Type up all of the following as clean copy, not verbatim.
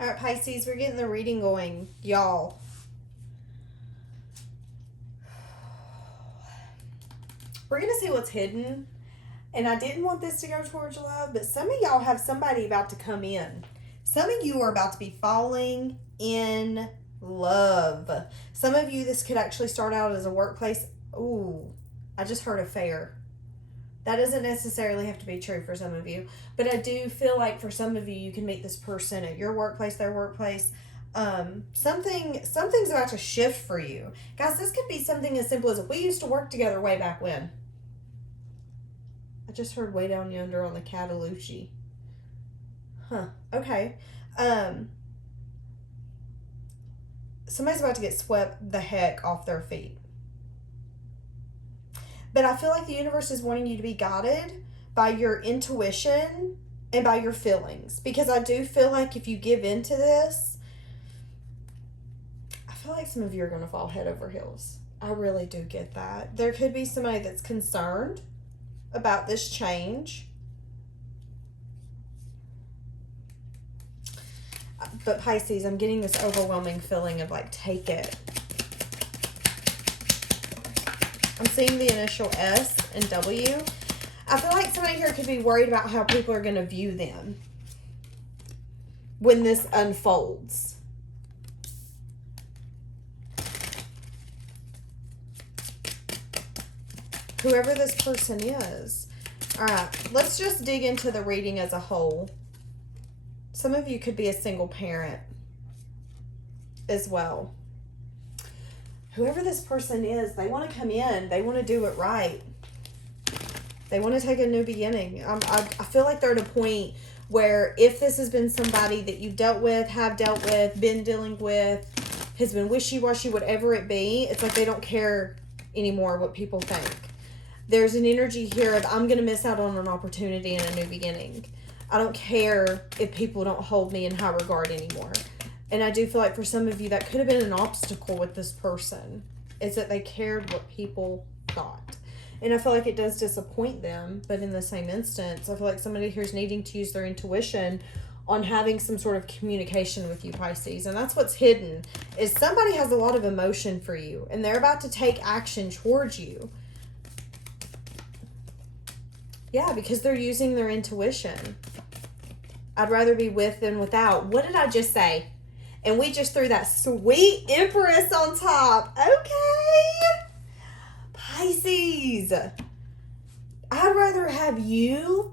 All right, Pisces, we're getting the reading going, y'all. We're going to see what's hidden. And I didn't want this to go towards love, but some of y'all have somebody about to come in. Some of you are about to be falling in love. Some of you, this could actually start out as a workplace. Ooh, I just heard affair. That doesn't necessarily have to be true for some of you, but I do feel like for some of you, you can meet this person at your workplace, their workplace. Something's about to shift for you. Guys, this could be something as simple as we used to work together way back when. I just heard way down yonder on the Cataloochee. Huh. Okay. Somebody's about to get swept the heck off their feet. But I feel like the universe is wanting you to be guided by your intuition and by your feelings. Because I do feel like if you give into this, I feel like some of you are going to fall head over heels. I really do get that. There could be somebody that's concerned about this change. But Pisces, I'm getting this overwhelming feeling of like, take it. I'm seeing the initial S and W. I feel like somebody here could be worried about how people are going to view them when this unfolds. Whoever this person is. All right, let's just dig into the reading as a whole. Some of you could be a single parent as well. Whoever this person is, they want to come in. They want to do it right. They want to take a new beginning. I feel like they're at a point where if this has been somebody that you've dealt with, have dealt with, been dealing with, has been wishy-washy, whatever it be, it's like they don't care anymore what people think. There's an energy here of, I'm going to miss out on an opportunity and a new beginning. I don't care if people don't hold me in high regard anymore. And I do feel like for some of you, that could have been an obstacle with this person, is that they cared what people thought. And I feel like it does disappoint them, but in the same instance, I feel like somebody here is needing to use their intuition on having some sort of communication with you, Pisces. And that's what's hidden, is somebody has a lot of emotion for you, and they're about to take action towards you. Yeah, because they're using their intuition. I'd rather be with than without. What did I just say? And we just threw that sweet Empress on top. Okay. Pisces. I'd rather have you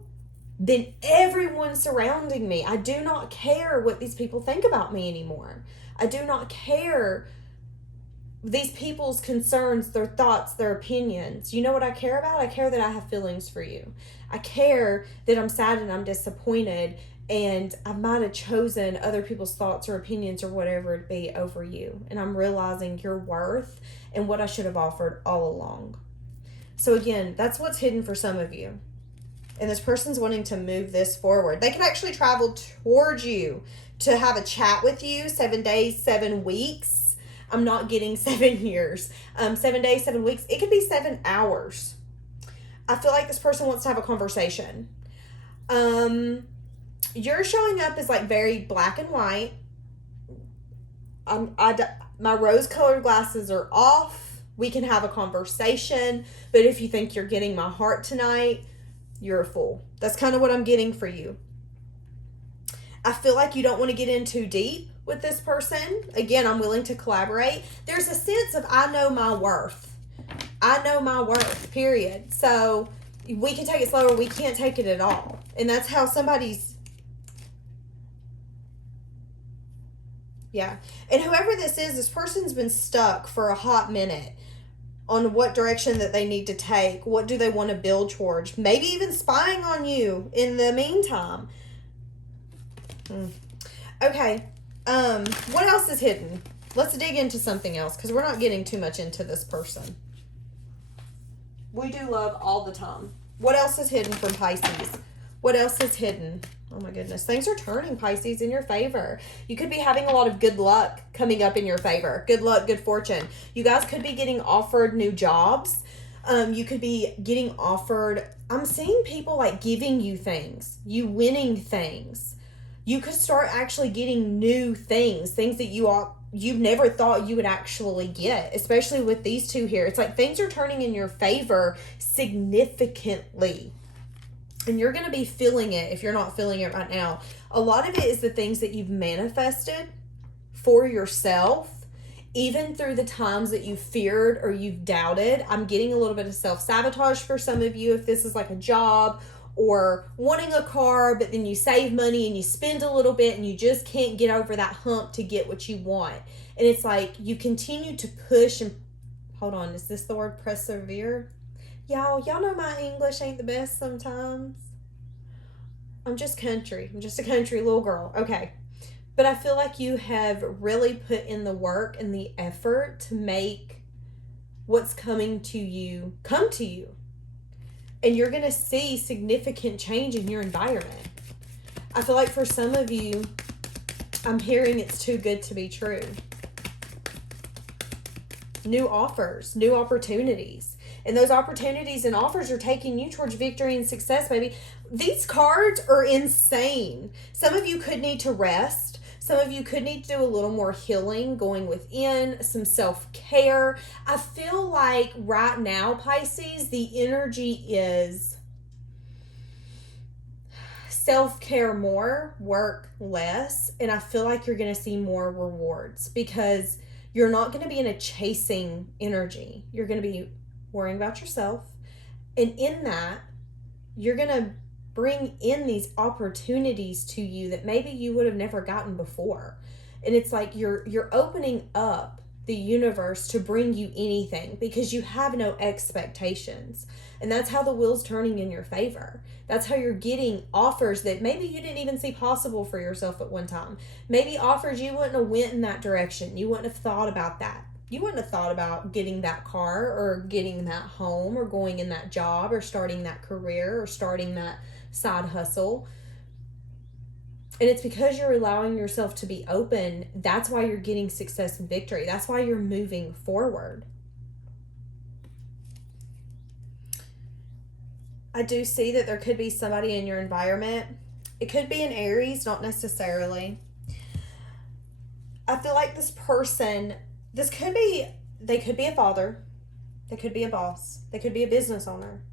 than everyone surrounding me. I do not care what these people think about me anymore. I do not care these people's concerns, their thoughts, their opinions. You know what I care about? I care that I have feelings for you. I care that I'm sad and I'm disappointed, and I might have chosen other people's thoughts or opinions or whatever it be over you. And I'm realizing your worth and what I should have offered all along. So again, that's what's hidden for some of you. And this person's wanting to move this forward. They can actually travel towards you to have a chat with you. 7 days, 7 weeks. I'm not getting 7 years. 7 days, 7 weeks. It could be 7 hours. I feel like this person wants to have a conversation. You're showing up as like very black and white. My rose-colored glasses are off. We can have a conversation. But if you think you're getting my heart tonight, you're a fool. That's kind of what I'm getting for you. I feel like you don't want to get in too deep with this person. Again, I'm willing to collaborate. There's a sense of I know my worth. I know my worth, period. So we can take it slower. We can't take it at all. And that's how somebody's... Yeah. And whoever this person's been stuck for a hot minute on what direction that they need to take. What do they want to build towards? Maybe even spying on you in the meantime. Okay. What else is hidden? Let's dig into something else, because we're not getting too much into this person. We do love all the time. What else is hidden from Pisces? What else is hidden? Oh my goodness. Things are turning, Pisces, in your favor. You could be having a lot of good luck coming up in your favor. Good luck, good fortune. You guys could be getting offered new jobs. You could be getting offered... I'm seeing people like giving you things. You winning things. You could start actually getting new things that you never thought you would actually get, especially with these two here. It's like things are turning in your favor significantly. And you're going to be feeling it if you're not feeling it right now. A lot of it is the things that you've manifested for yourself, even through the times that you feared or you've doubted. I'm getting a little bit of self-sabotage for some of you if this is like a job or wanting a car, but then you save money and you spend a little bit and you just can't get over that hump to get what you want. And it's like you continue to push and, hold on, is this the word persevere? Y'all know my English ain't the best sometimes. I'm just a country little girl. Okay. But I feel like you have really put in the work and the effort to make what's coming to you come to you. And you're going to see significant change in your environment. I feel like for some of you, I'm hearing it's too good to be true. New offers, new opportunities. And those opportunities and offers are taking you towards victory and success, baby. These cards are insane. Some of you could need to rest. Some of you could need to do a little more healing, going within, some self-care. I feel like right now, Pisces, the energy is self-care more, work less. And I feel like you're going to see more rewards because you're not going to be in a chasing energy. You're going to be worrying about yourself. And in that, you're going to bring in these opportunities to you that maybe you would have never gotten before. And it's like you're opening up the universe to bring you anything because you have no expectations. And that's how the wheel's turning in your favor. That's how you're getting offers that maybe you didn't even see possible for yourself at one time. Maybe offers you wouldn't have went in that direction. You wouldn't have thought about that. You wouldn't have thought about getting that car or getting that home or going in that job or starting that career or starting that side hustle. And it's because you're allowing yourself to be open. That's why you're getting success and victory. That's why you're moving forward. I do see that there could be somebody in your environment. It could be an Aries, not necessarily. I feel like this person, they could be a father. They could be a boss. They could be a business owner.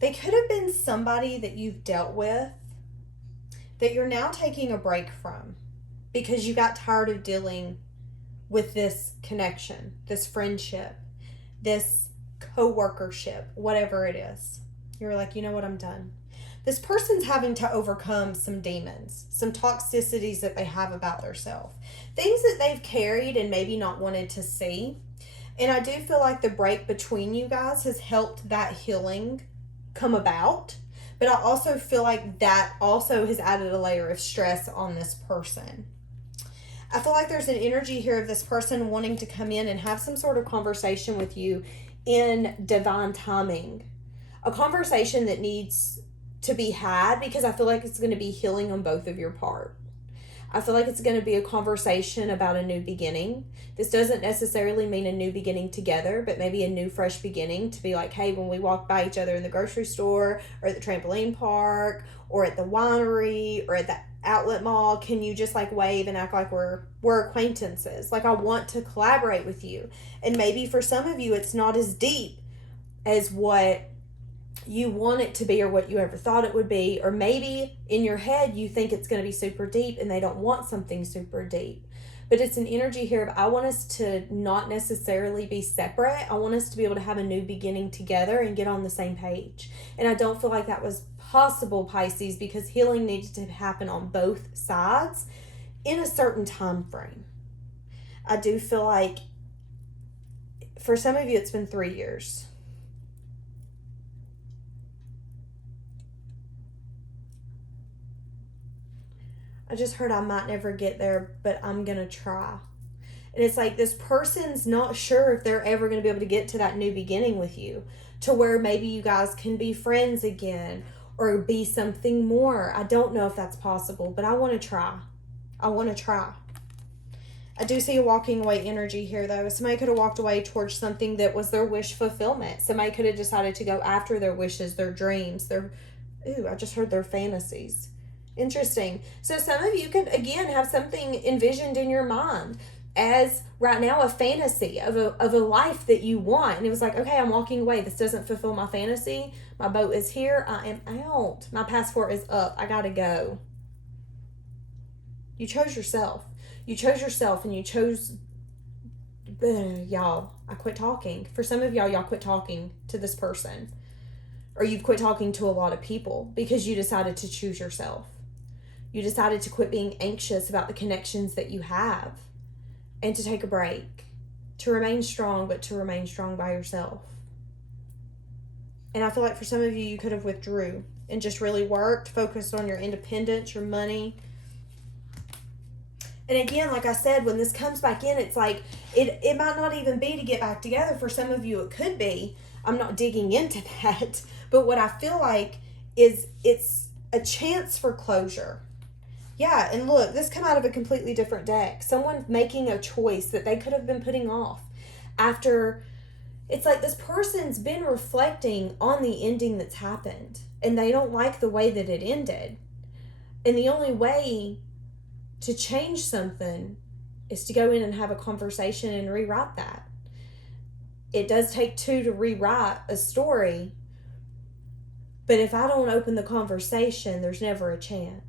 They could have been somebody that you've dealt with that you're now taking a break from because you got tired of dealing with this connection, this friendship, this co-workership, whatever it is. You're like, you know what, I'm done. This person's having to overcome some demons, some toxicities that they have about themselves, things that they've carried and maybe not wanted to see. And I do feel like the break between you guys has helped that healing come about. But I also feel like that also has added a layer of stress on this person. I feel like there's an energy here of this person wanting to come in and have some sort of conversation with you in divine timing. A conversation that needs to be had because I feel like it's going to be healing on both of your part. I feel like it's going to be a conversation about a new beginning. This doesn't necessarily mean a new beginning together, but maybe a new fresh beginning to be like, hey, when we walk by each other in the grocery store or at the trampoline park or at the winery or at the outlet mall, can you just like wave and act like we're acquaintances? Like I want to collaborate with you. And maybe for some of you, it's not as deep as what you want it to be or what you ever thought it would be, or maybe in your head you think it's going to be super deep and they don't want something super deep. But it's an energy here of I want us to not necessarily be separate. I want us to be able to have a new beginning together and get on the same page. And I don't feel like that was possible, Pisces, because healing needed to happen on both sides in a certain time frame. I do feel like for some of you it's been 3 years. I just heard I might never get there, but I'm going to try. And it's like this person's not sure if they're ever going to be able to get to that new beginning with you, to where maybe you guys can be friends again or be something more. I don't know if that's possible, but I want to try. I want to try. I do see a walking away energy here, though. Somebody could have walked away towards something that was their wish fulfillment. Somebody could have decided to go after their wishes, their dreams, their Ooh, I just heard their fantasies. Interesting. So some of you could, again, have something envisioned in your mind as right now a fantasy of a life that you want. And it was like, okay, I'm walking away. This doesn't fulfill my fantasy. My boat is here. I am out. My passport is up. I got to go. You chose yourself. You chose yourself and you chose... y'all, I quit talking. For some of y'all quit talking to this person. Or you've quit talking to a lot of people because you decided to choose yourself. You decided to quit being anxious about the connections that you have and to take a break, to remain strong, but to remain strong by yourself. And I feel like for some of you, you could have withdrew and just really worked, focused on your independence, your money. And again, like I said, when this comes back in, it's like, it might not even be to get back together. For some of you, it could be. I'm not digging into that. But what I feel like is it's a chance for closure. Yeah, and look, this come out of a completely different deck. Someone making a choice that they could have been putting off after. It's like this person's been reflecting on the ending that's happened. And they don't like the way that it ended. And the only way to change something is to go in and have a conversation and rewrite that. It does take two to rewrite a story. But if I don't open the conversation, there's never a chance.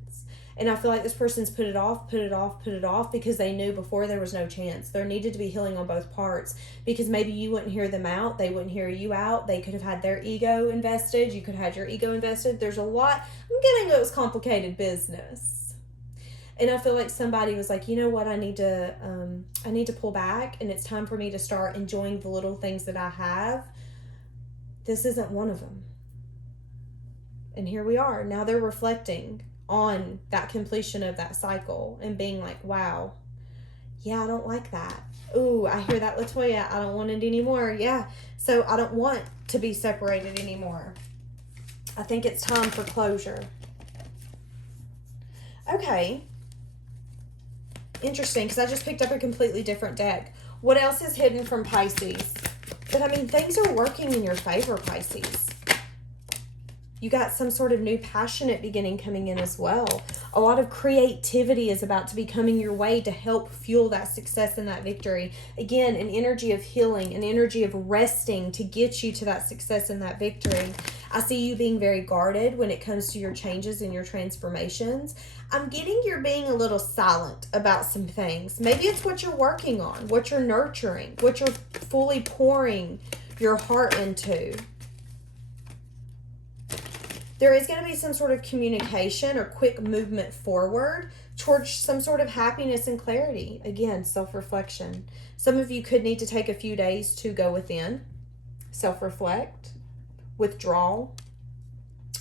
And I feel like this person's put it off because they knew before there was no chance. There needed to be healing on both parts because maybe you wouldn't hear them out. They wouldn't hear you out. They could have had their ego invested. You could have had your ego invested. There's a lot. I'm getting it was complicated business. And I feel like somebody was like, you know what, I need to pull back and it's time for me to start enjoying the little things that I have. This isn't one of them. And here we are. Now they're reflecting on that completion of that cycle and being like, wow, yeah, I don't like that. Ooh, I hear that, Latoya. I don't want it anymore. Yeah. So I don't want to be separated anymore. I think it's time for closure. Okay. Interesting, because I just picked up a completely different deck. What else is hidden from Pisces? But I mean, things are working in your favor, Pisces. You got some sort of new passionate beginning coming in as well. A lot of creativity is about to be coming your way to help fuel that success and that victory. Again, an energy of healing, an energy of resting to get you to that success and that victory. I see you being very guarded when it comes to your changes and your transformations. I'm getting you're being a little silent about some things. Maybe it's what you're working on, what you're nurturing, what you're fully pouring your heart into. There is going to be some sort of communication or quick movement forward towards some sort of happiness and clarity. Again, self-reflection. Some of you could need to take a few days to go within, self-reflect, withdraw,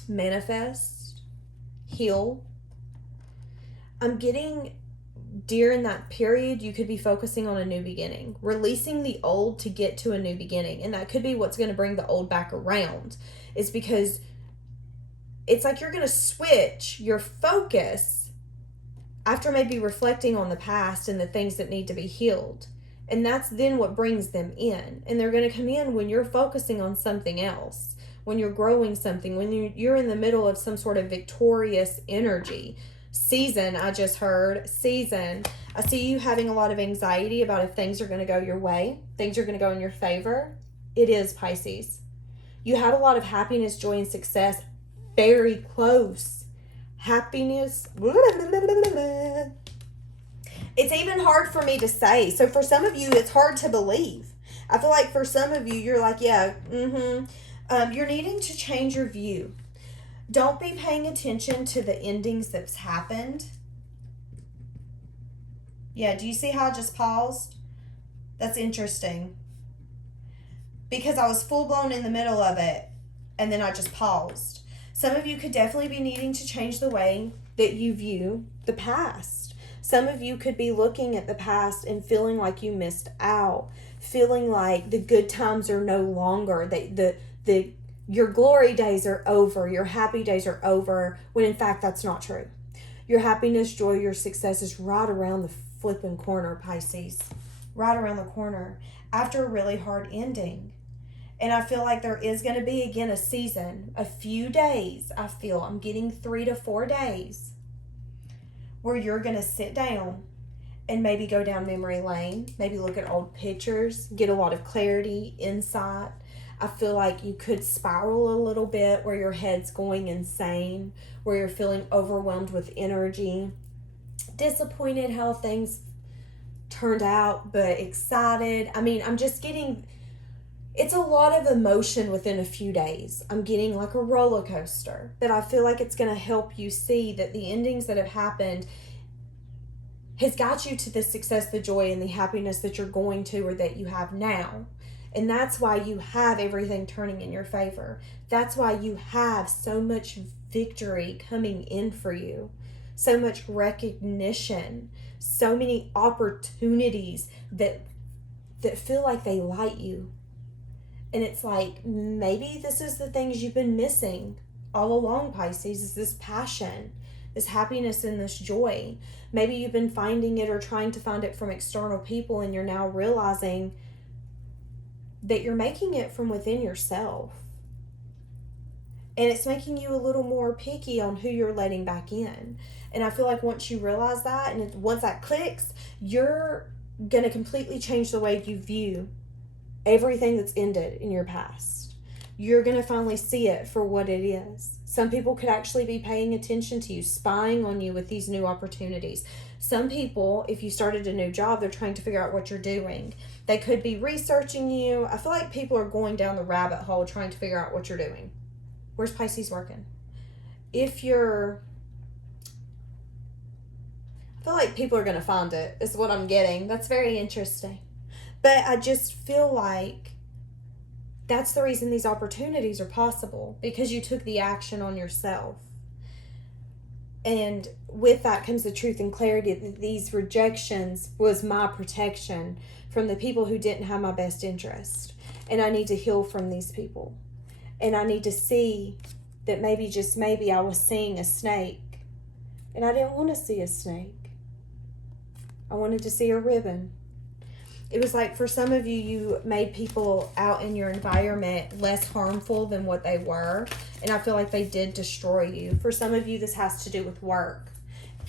manifest, heal. I'm getting during that period, you could be focusing on a new beginning, releasing the old to get to a new beginning. And that could be what's going to bring the old back around, is because it's like you're going to switch your focus after maybe reflecting on the past and the things that need to be healed. And that's then what brings them in. And they're going to come in when you're focusing on something else, when you're growing something, when you're in the middle of some sort of victorious energy. Season, I just heard. Season. I see you having a lot of anxiety about if things are going to go your way, things are going to go in your favor. It is, Pisces. You have a lot of happiness, joy, and success. Very close. Happiness. It's even hard for me to say. So for some of you, it's hard to believe. I feel like for some of you, you're like, yeah, you're needing to change your view. Don't be paying attention to the endings that's happened. Yeah, do you see how I just paused? That's interesting. Because I was full blown in the middle of it, and then I just paused. Some of you could definitely be needing to change the way that you view the past. Some of you could be looking at the past and feeling like you missed out, feeling like the good times are no longer, your glory days are over, your happy days are over, when in fact that's not true. Your happiness, joy, your success is right around the flipping corner, Pisces. Right around the corner after a really hard ending. And I feel like there is going to be, again, a season, a few days. I feel I'm getting 3 to 4 days where you're going to sit down and maybe go down memory lane, maybe look at old pictures, get a lot of clarity, insight. I feel like you could spiral a little bit where your head's going insane, where you're feeling overwhelmed with energy, disappointed how things turned out, but excited. I mean, I'm just getting, it's a lot of emotion within a few days. I'm getting like a roller coaster, but I feel like it's going to help you see that the endings that have happened has got you to the success, the joy, and the happiness that you're going to or that you have now. And that's why you have everything turning in your favor. That's why you have so much victory coming in for you, so much recognition, so many opportunities that feel like they light you. And it's like, maybe this is the things you've been missing all along, Pisces, is this passion, this happiness, and this joy. Maybe you've been finding it or trying to find it from external people, and you're now realizing that you're making it from within yourself. And it's making you a little more picky on who you're letting back in. And I feel like once you realize that, and once that clicks, you're going to completely change the way you view everything that's ended in your past. You're going to finally see it for what it is. Some people could actually be paying attention to you, spying on you with these new opportunities. Some people, if you started a new job, they're trying to figure out what you're doing. They could be researching you. I feel like people are going down the rabbit hole trying to figure out what you're doing. Where's Pisces working? I feel like people are going to find it, is what I'm getting. That's very interesting. But I just feel like that's the reason these opportunities are possible, because you took the action on yourself. And with that comes the truth and clarity that these rejections was my protection from the people who didn't have my best interest. And I need to heal from these people. And I need to see that maybe, just maybe, I was seeing a snake. And I didn't want to see a snake. I wanted to see a ribbon. It was like, for some of you, you made people out in your environment less harmful than what they were. And I feel like they did destroy you. For some of you, this has to do with work.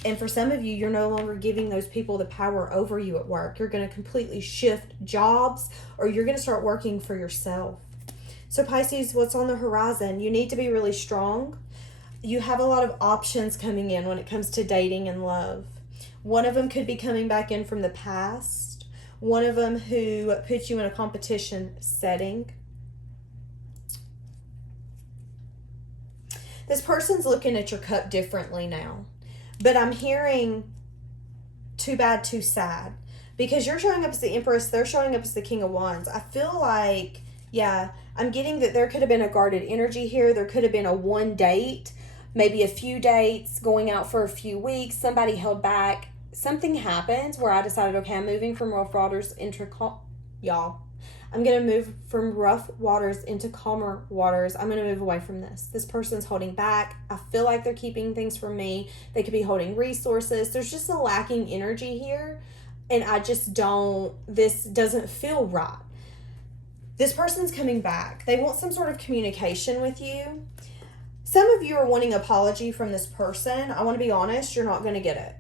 And for some of you, you're no longer giving those people the power over you at work. You're going to completely shift jobs, or you're going to start working for yourself. So Pisces, what's on the horizon? You need to be really strong. You have a lot of options coming in when it comes to dating and love. One of them could be coming back in from the past. One of them who puts you in a competition setting. This person's looking at your cup differently now. But I'm hearing too bad, too sad. Because you're showing up as the Empress, they're showing up as the King of Wands. I feel like, yeah, I'm getting that there could have been a guarded energy here. There could have been a one date, maybe a few dates, going out for a few weeks. Somebody held back. Something happens where I decided, okay, I'm moving from rough waters into I'm going to move from rough waters into calmer waters. I'm going to move away from this. This person's holding back. I feel like they're keeping things from me. They could be holding resources. There's just a lacking energy here. And I just this doesn't feel right. This person's coming back. They want some sort of communication with you. Some of you are wanting an apology from this person. I want to be honest, you're not going to get it.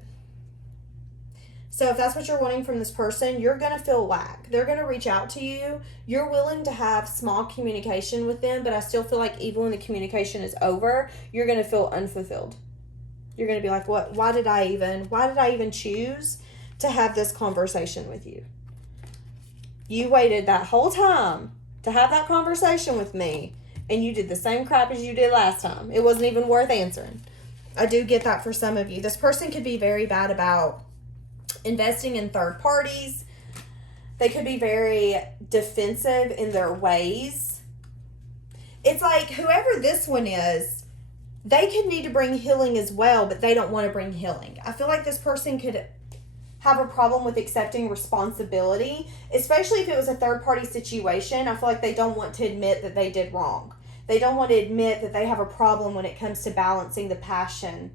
So if that's what you're wanting from this person, you're going to feel lack. They're going to reach out to you. You're willing to have small communication with them, but I still feel like even when the communication is over, you're going to feel unfulfilled. You're going to be like, what? Why did I even choose to have this conversation with you? You waited that whole time to have that conversation with me, and you did the same crap as you did last time. It wasn't even worth answering. I do get that for some of you. This person could be very bad about investing in third parties. They could be very defensive in their ways. It's like whoever this one is, they could need to bring healing as well, but they don't want to bring healing. I feel like this person could have a problem with accepting responsibility, especially if it was a third party situation. I feel like they don't want to admit that they did wrong. They don't want to admit that they have a problem when it comes to balancing the passion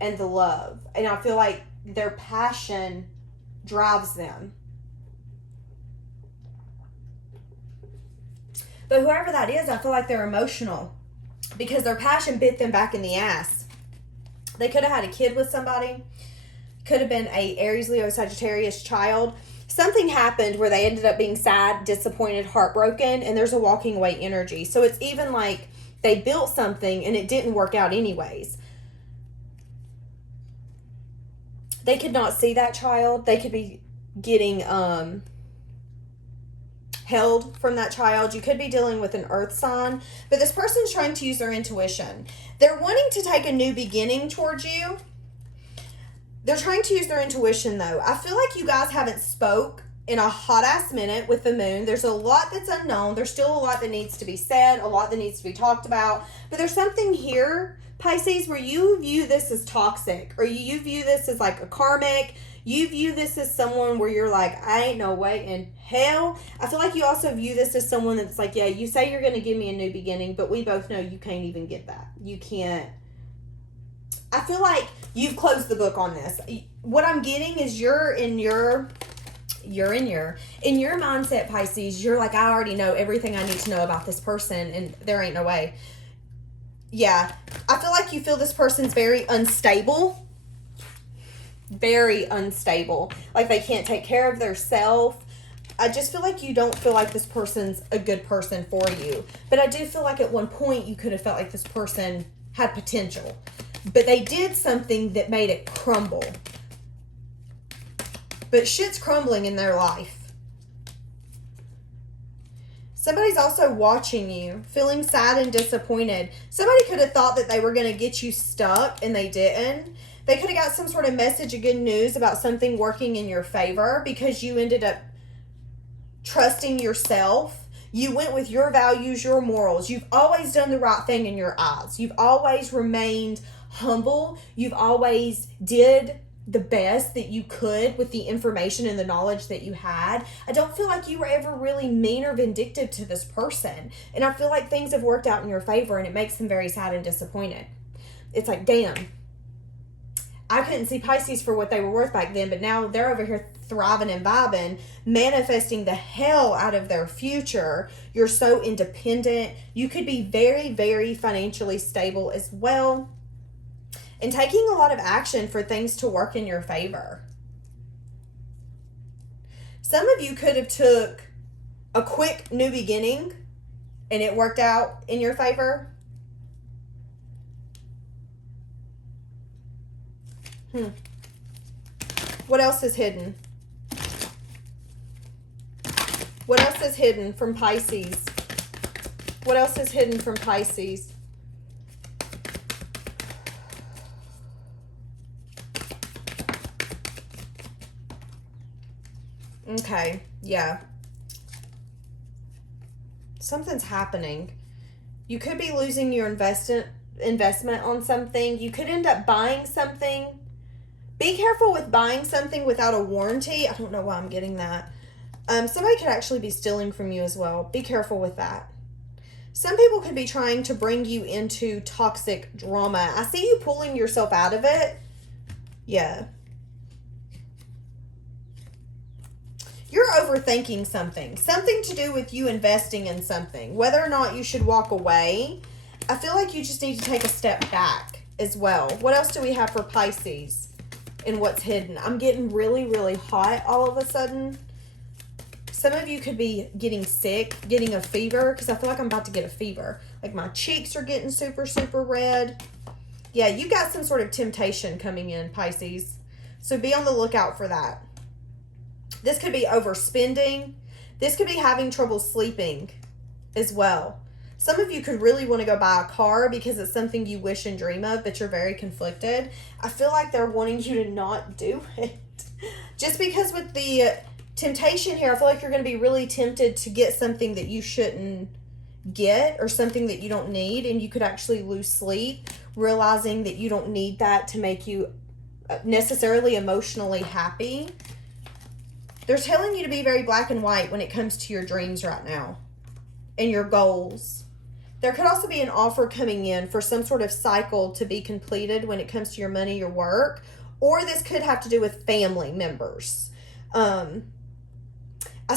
and the love. And I feel like their passion drives them. But whoever that is, I feel like they're emotional because their passion bit them back in the ass. They could have had a kid with somebody. Could have been a Aries, Leo, Sagittarius child. Something happened where they ended up being sad, disappointed, heartbroken, and there's a walking away energy. So it's even like they built something and it didn't work out anyways. They could not see that child. They could be getting held from that child. You could be dealing with an earth sign, but this person's trying to use their intuition. They're wanting to take a new beginning towards you. They're trying to use their intuition though. I feel like you guys haven't spoke in a hot ass minute with the moon. There's a lot that's unknown. There's still a lot that needs to be said, a lot that needs to be talked about, but there's something here, Pisces, where you view this as toxic, or you view this as like a karmic. You view this as someone where you're like, I ain't no way in hell. I feel like you also view this as someone that's like, yeah, you say you're going to give me a new beginning, but we both know you can't even get that. You can't. I feel like you've closed the book on this. What I'm getting is you're in your mindset, Pisces. You're like, I already know everything I need to know about this person, and there ain't no way. Yeah, I feel like you feel this person's very unstable. Very unstable. Like they can't take care of themselves. I just feel like you don't feel like this person's a good person for you. But I do feel like at one point you could have felt like this person had potential. But they did something that made it crumble. But shit's crumbling in their life. Somebody's also watching you, feeling sad and disappointed. Somebody could have thought that they were going to get you stuck and they didn't. They could have got some sort of message of good news about something working in your favor because you ended up trusting yourself. You went with your values, your morals. You've always done the right thing in your eyes. You've always remained humble. You've always did the best that you could with the information and the knowledge that you had. I don't feel like you were ever really mean or vindictive to this person. And I feel like things have worked out in your favor and it makes them very sad and disappointed. It's like, damn. I couldn't see Pisces for what they were worth back then, but now they're over here thriving and vibing, manifesting the hell out of their future. You're so independent. You could be very, very financially stable as well, and taking a lot of action for things to work in your favor. Some of you could have took a quick new beginning and it worked out in your favor. What else is hidden? What else is hidden from Pisces? What else is hidden from Pisces? Okay, yeah. Something's happening. You could be losing your investment on something. You could end up buying something. Be careful with buying something without a warranty. I don't know why I'm getting that. Somebody could actually be stealing from you as well. Be careful with that. Some people could be trying to bring you into toxic drama. I see you pulling yourself out of it. Yeah. You're overthinking something. Something to do with you investing in something. Whether or not you should walk away. I feel like you just need to take a step back as well. What else do we have for Pisces? And what's hidden? I'm getting really, really hot all of a sudden. Some of you could be getting sick, getting a fever, because I feel like I'm about to get a fever. Like my cheeks are getting super, super red. Yeah, you got some sort of temptation coming in, Pisces. So be on the lookout for that. This could be overspending. This could be having trouble sleeping as well. Some of you could really want to go buy a car because it's something you wish and dream of, but you're very conflicted. I feel like they're wanting you to not do it. Just because with the temptation here, I feel like you're going to be really tempted to get something that you shouldn't get or something that you don't need, and you could actually lose sleep, realizing that you don't need that to make you necessarily emotionally happy. They're telling you to be very black and white when it comes to your dreams right now and your goals. There could also be an offer coming in for some sort of cycle to be completed when it comes to your money, your work, or this could have to do with family members. I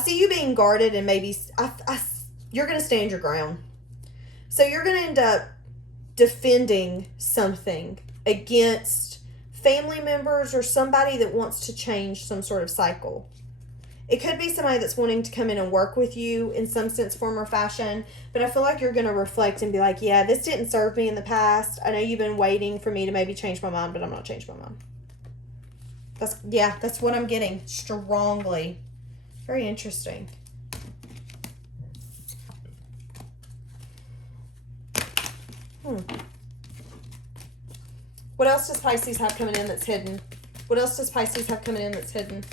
see you being guarded and maybe, I you're going to stand your ground. So you're going to end up defending something against family members or somebody that wants to change some sort of cycle. It could be somebody that's wanting to come in and work with you in some sense, form, or fashion. But I feel like you're going to reflect and be like, yeah, this didn't serve me in the past. I know you've been waiting for me to maybe change my mind, but I'm not changing my mind. That's what I'm getting strongly. Very interesting. What else does Pisces have coming in that's hidden? What else does Pisces have coming in that's hidden?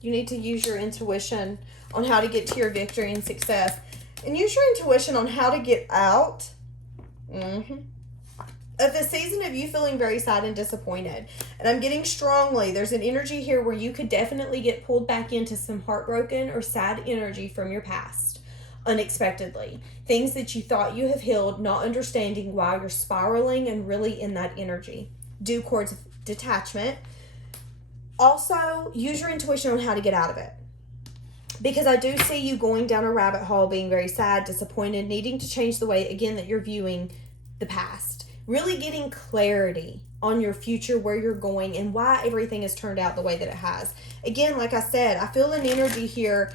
You need to use your intuition on how to get to your victory and success. And use your intuition on how to get out of the season of you feeling very sad and disappointed. And I'm getting strongly, there's an energy here where you could definitely get pulled back into some heartbroken or sad energy from your past unexpectedly. Things that you thought you have healed, not understanding why you're spiraling and really in that energy. Due towards detachment. Also, use your intuition on how to get out of it. Because I do see you going down a rabbit hole, being very sad, disappointed, needing to change the way, again, that you're viewing the past. Really getting clarity on your future, where you're going, and why everything has turned out the way that it has. Again, like I said, I feel an energy here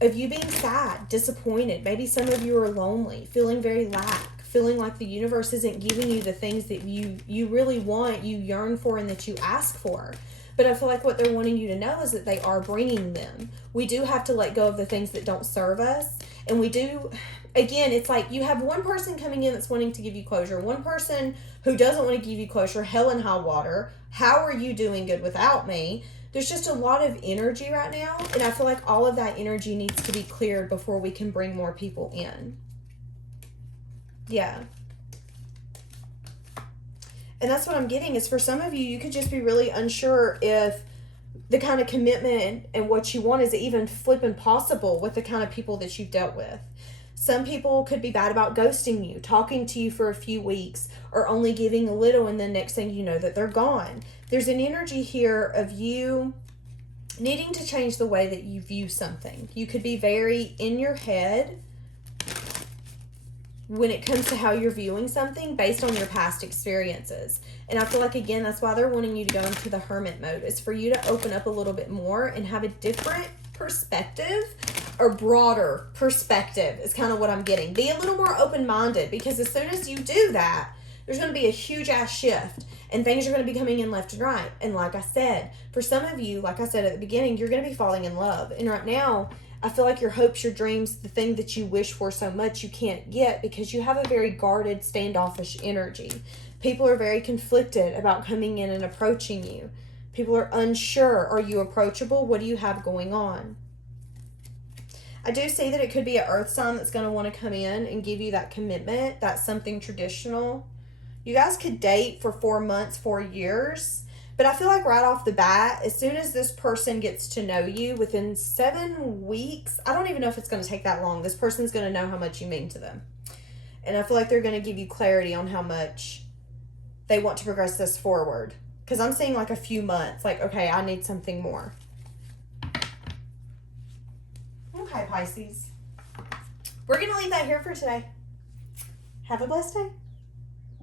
of you being sad, disappointed. Maybe some of you are lonely, feeling very lack, feeling like the universe isn't giving you the things that you really want, you yearn for, and that you ask for. But I feel like what they're wanting you to know is that they are bringing them. We do have to let go of the things that don't serve us. And we do, again, it's like you have one person coming in that's wanting to give you closure. One person who doesn't want to give you closure, hell and high water. How are you doing good without me? There's just a lot of energy right now. And I feel like all of that energy needs to be cleared before we can bring more people in. Yeah. And that's what I'm getting is for some of you, you could just be really unsure if the kind of commitment and what you want is even flipping possible with the kind of people that you've dealt with. Some people could be bad about ghosting you, talking to you for a few weeks, or only giving a little, and then next thing you know that they're gone. There's an energy here of you needing to change the way that you view something. You could be very in your head when it comes to how you're viewing something based on your past experiences. And I feel like, again, that's why they're wanting you to go into the hermit mode. It's for you to open up a little bit more and have a different perspective, or broader perspective is kind of what I'm getting. Be a little more open-minded, because as soon as you do that, there's going to be a huge ass shift and things are going to be coming in left and right. And like I said, for some of you, like I said at the beginning, you're going to be falling in love. And right now, I feel like your hopes, your dreams, the thing that you wish for so much, you can't get because you have a very guarded, standoffish energy. People are very conflicted about coming in and approaching you. People are unsure. Are you approachable? What do you have going on? I do see that it could be an earth sign that's going to want to come in and give you that commitment. That's something traditional. You guys could date for 4 months, 4 years. But I feel like right off the bat, as soon as this person gets to know you within 7 weeks, I don't even know if it's going to take that long. This person's going to know how much you mean to them. And I feel like they're going to give you clarity on how much they want to progress this forward. Because I'm seeing like a few months. Like, okay, I need something more. Okay, Pisces. We're going to leave that here for today. Have a blessed day.